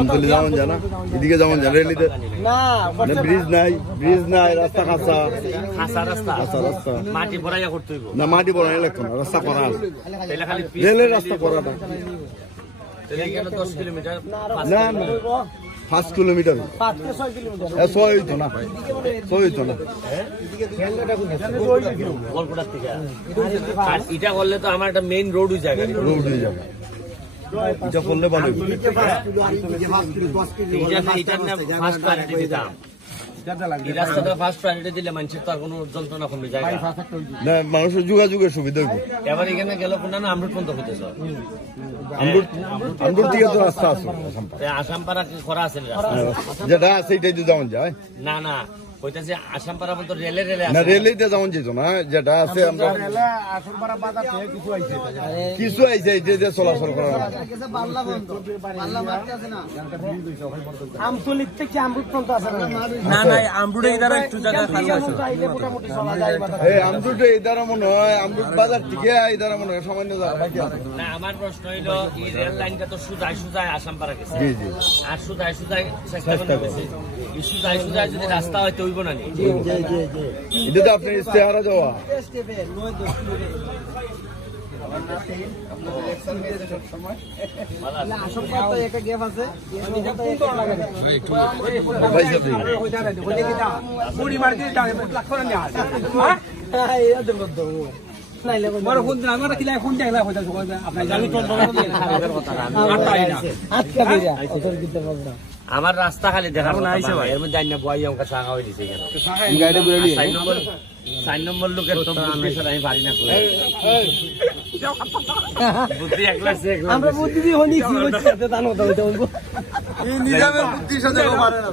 আমতলি যাওয়ান যায় না, এদিকে যাওয়ান যায় রেলিতে ব্রিজ নাই রাস্তা খাসা রাস্তা মাটি ভরাইয়া করতে হইব না, মাটি বড় লাগতো না, রাস্তা করা রেলের রাস্তা করাটা 10 কিলোমিটার না না 5 কিলোমিটার 6 হইতো না 6 হইতো না কলকাতা থেকে আর এটা করলে তো আমার একটা মেইন রোড হয়ে যায় রোড হয়ে যাবে, এটা করলে ভালো হবে। এটার না ফার্স্ট প্রায়োরিটি দিতাম, এই রাস্তাটা ফার্স্ট প্রায়োরিটি দিলে মানুষের তো আর কোনো যন্ত্রণা কমে যায় না, মানুষের যোগাযোগের সুবিধা হইব। এবার এখানে গেল কোনটা না আমরুট পর্যন্ত হইতেছ আমরুট থেকে তো রাস্তা আছে আসামপাড়া করা আছে যেটা আছে এটাই তো যাওয়ান যায় না না ওইটাছে আসামপাড়া বলতো রেলে না, রেলেতে যাওয়ান যেত না, যেটা আছে আমরা কিছু আইছে এই যে চলাচল করা আমতলির থেকে আমরুট পর্যন্ত আছে না না আমরুটে ইদারা একটু জায়গা খালি আছে এই আমরুট এই দ্বারা মনে হয় আমরুট বাজার থেকে এই দ্বারা মনে হয় সামান্য জায়গা বাকি আছে। না আমার প্রশ্ন হইলো এই রেল লাইনটা তো সুজায় আসামপাড়া গেছে জি জি আর সুজায় চেষ্টা করে গেছে এই সুজায় যদি রাস্তা হয় তৈব না নি এটা তো আপনার ইস্তেহারা যাওয়া আমার রাস্তা খালি দেখাবো না এর মধ্যে আইনা বই আমাকে চাঙা হয়ে দিছে এখানে 4 নম্বর লোকের তো আমি পারি না করে বুদ্ধি একলা আমরা বুদ্ধি দিয়ে হনি কি হচ্ছে তা না বলবো এই নিজামের বুদ্ধির সাথে পারে না।